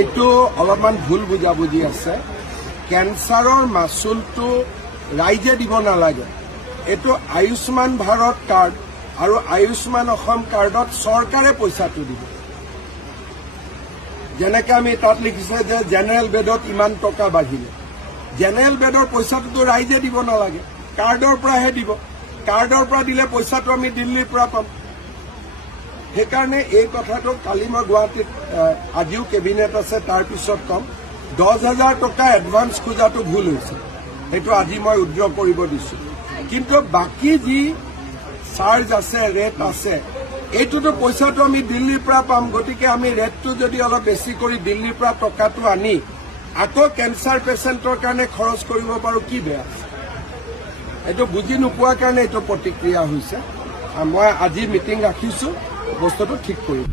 এইটো অলপমান ভুল বুজাবুজি আছে। কেঞ্চাৰৰ মাচুলটো ৰাইজে দিব নালাগে। এইটো আয়ুষ্মান ভাৰত কাৰ্ড আৰু আয়ুষ্মান অসম কাৰ্ডত চৰকাৰে পইচাটো দিব। যেনেকৈ আমি তাত লিখিছে যে জেনেৰেল বেডত ইমান টকা বাঢ়িলে, জেনেৰেল বেডৰ পইচাটোতো ৰাইজে দিব নালাগে, কাৰ্ডৰ পৰাহে দিব। কাৰ্ডৰ পৰা দিলে পইচাটো আমি দিল্লীৰ পৰা পাম। সেইকাৰণে এই কথাটো কালি মই গুৱাহাটীত আজিও কেবিনেট আছে, তাৰ পিছত কম। 10,000 টকা এডভান্স খোজাটো ভুল হৈছে, সেইটো আজি মই উদ্ৰ কৰিব দিছো। কিন্তু বাকী যি চাৰ্জ আছে, ৰেট আছে, এইটোতো পইচাটো আমি দিল্লীৰ পৰা পাম। গতিকে আমি ৰেটটো যদি অলপ বেছি কৰি দিল্লীৰ পৰা টকাটো আনি আকৌ কেঞ্চাৰ পেচেণ্টৰ কাৰণে খৰচ কৰিব পাৰোঁ, কি বেয়া আছে? এইটো বুজি নোপোৱাৰ কাৰণে এইটো প্ৰতিক্ৰিয়া হৈছে। মই আজি মিটিং ৰাখিছো, বস্তুটো ঠিক কৰিম।